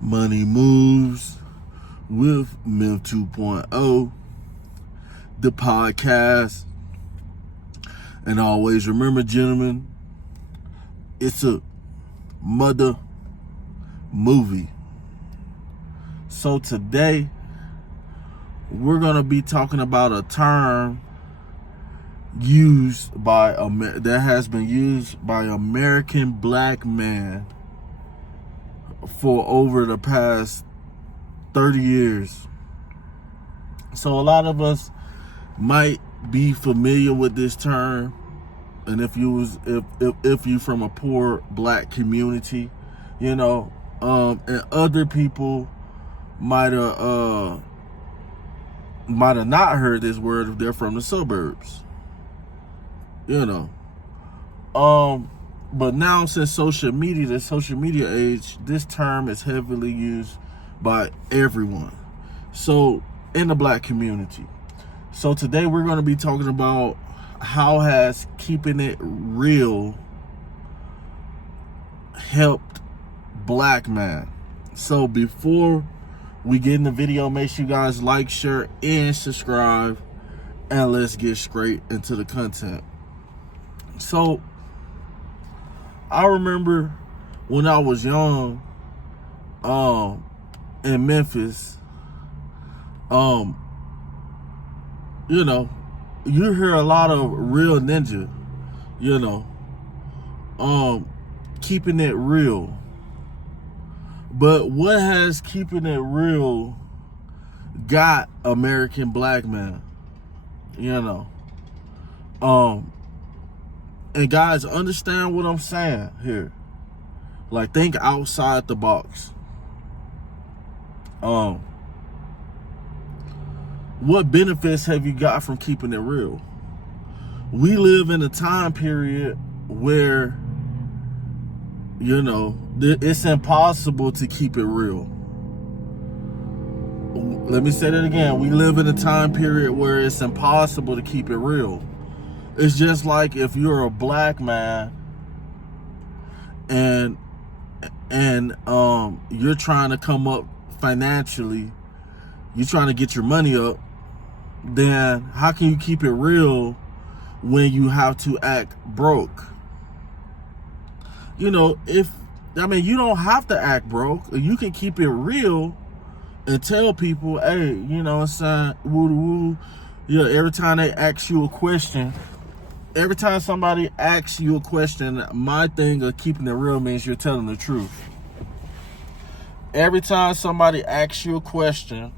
Money Moves with Myth 2.0, the podcast. And always remember, gentlemen, it's a mother movie. So today, we're going to be talking about a term that has been used by American black men for over the past 30 years. So a lot of us might be familiar with this term, and if you from a poor black community, and other people might have not heard this word if they're from the suburbs. But now, since the social media age, this term is heavily used by everyone. So, in the black community. So today we're going to be talking about how has keeping it real helped black men. So before we get in the video, make sure you guys like, share, and subscribe. And let's get straight into the content. So, I remember when I was young, in Memphis, you hear a lot of real ninja, keeping it real. But what has keeping it real got American black men? And guys, understand what I'm saying here. Like, think outside the box. What benefits have you got from keeping it real? We live in a time period where, it's impossible to keep it real. Let me say that again. We live in a time period where it's impossible to keep it real. It's just like if you're a black man and you're trying to come up financially, you're trying to get your money up, then how can you keep it real when you have to act broke? You don't have to act broke. You can keep it real and tell people, hey, son, woo. Every time they ask you a question, every time somebody asks you a question, my thing of keeping it real means you're telling the truth. Every time somebody asks you a question,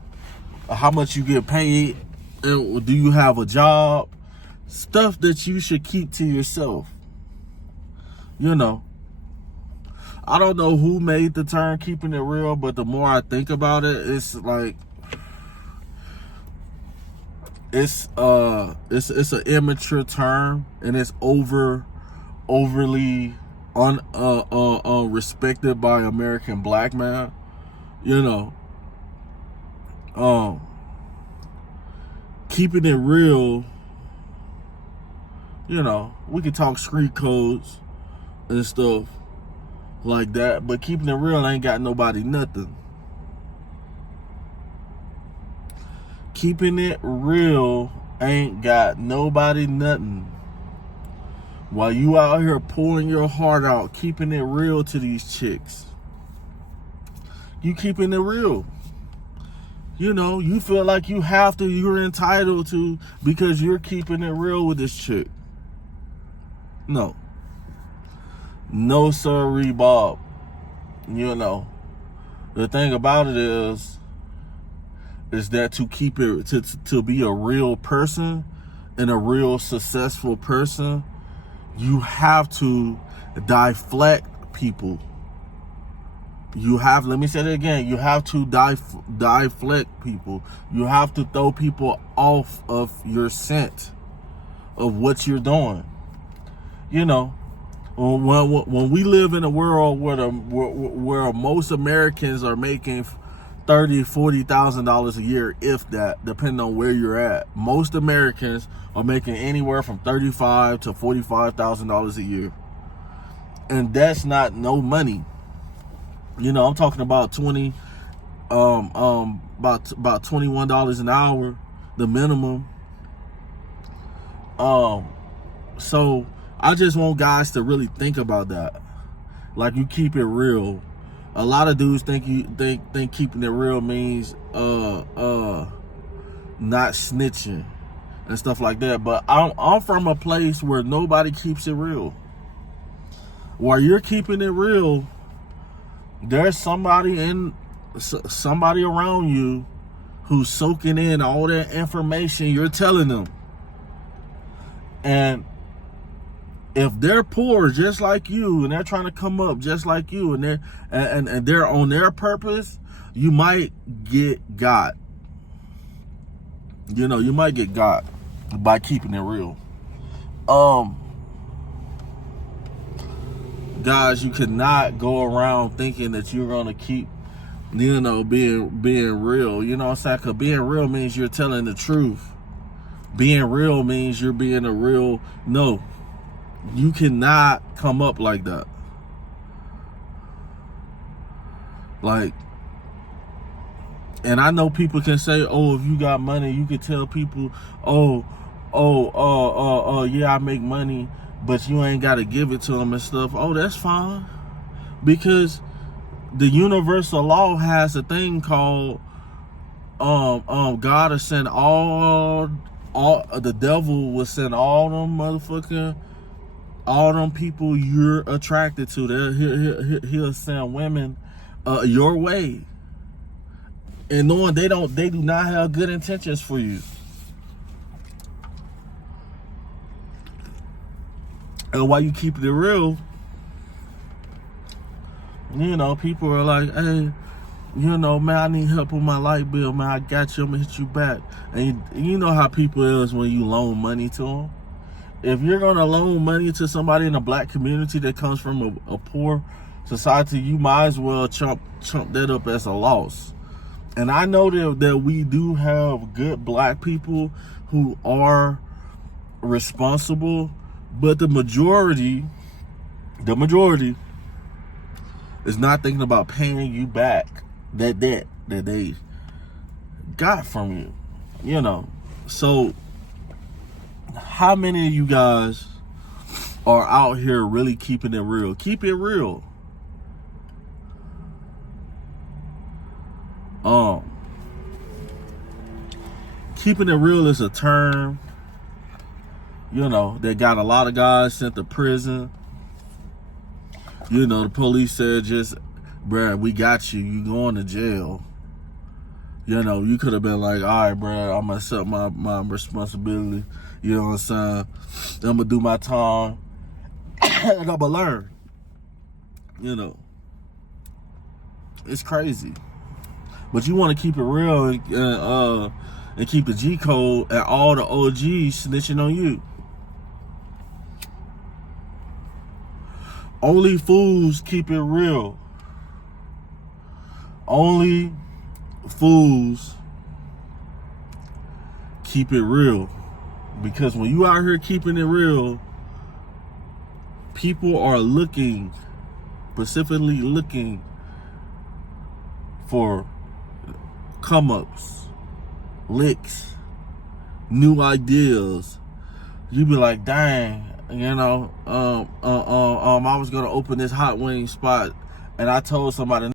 how much you get paid, do you have a job, stuff that you should keep to yourself. I don't know who made the term keeping it real, but the more I think about it, it's like it's an immature term, and it's overly respected by American black men. Keeping it real, we can talk street codes and stuff like that, but keeping it real ain't got nobody nothing. Keeping it real ain't got nobody nothing. While you out here pouring your heart out, keeping it real to these chicks, you keeping it real. You feel like you have to, you're entitled to, because you're keeping it real with this chick. No, sirree, Bob. The thing about it is that to keep it, to be a real person and a real successful person, you have to deflect people. Let me say that again. You have to deflect people. You have to throw people off of your scent of what you're doing. When we live in a world where most Americans are making $30,000-$40,000 a year, if that, depending on where you're at. Most Americans are making anywhere from $35,000 to $45,000 a year, and that's not no money. You know, I'm talking about about $21 an hour, the minimum. So I just want guys to really think about that. Like, you keep it real. A lot of dudes think keeping it real means not snitching and stuff like that. But I'm from a place where nobody keeps it real. While you're keeping it real, there's somebody around you who's soaking in all that information you're telling them. And if they're poor just like you, and they're trying to come up just like you, and they're on their purpose, you might get got. You know, you might get got by keeping it real. Guys, you cannot go around thinking that you're gonna keep, you know, being real. You know what I'm saying? Because being real means you're telling the truth. Being real means you're being a real. No, you cannot come up like that. Like, and I know people can say, oh, if you got money, you can tell people, yeah, I make money, but you ain't got to give it to them and stuff. Oh, that's fine. Because the universal law has a thing called, God will send all the devil will send all them people you're attracted to. He'll send women your way, and knowing they do not have good intentions for you. And while you keep it real, you know, people are like, hey, you know, man, I need help with my light bill, man. I got you. I'm gonna hit you back. And you know how people is when you loan money to them. If you're gonna loan money to somebody in a black community that comes from a poor society, you might as well chump that up as a loss. And I know that we do have good black people who are responsible, but the majority is not thinking about paying you back that debt that they got from you. You know, so how many of you guys are out here really keeping it real? Keep it real. Keeping it real is a term, you know, that got a lot of guys sent to prison. You know, the police said, just, bruh, we got you. You going to jail. You know, you could have been like, all right, bruh, I'm going to accept my responsibility. You know what I'm saying? I'm going to do my time. And I'm going to learn. You know. It's crazy. But you want to keep it real and keep the G code, and all the OGs snitching on you. Only fools keep it real. Only fools keep it real. Because when you out here keeping it real, people are specifically looking for come-ups, licks, new ideas. You be like, dang, you know, I was gonna open this hot wing spot, and I told somebody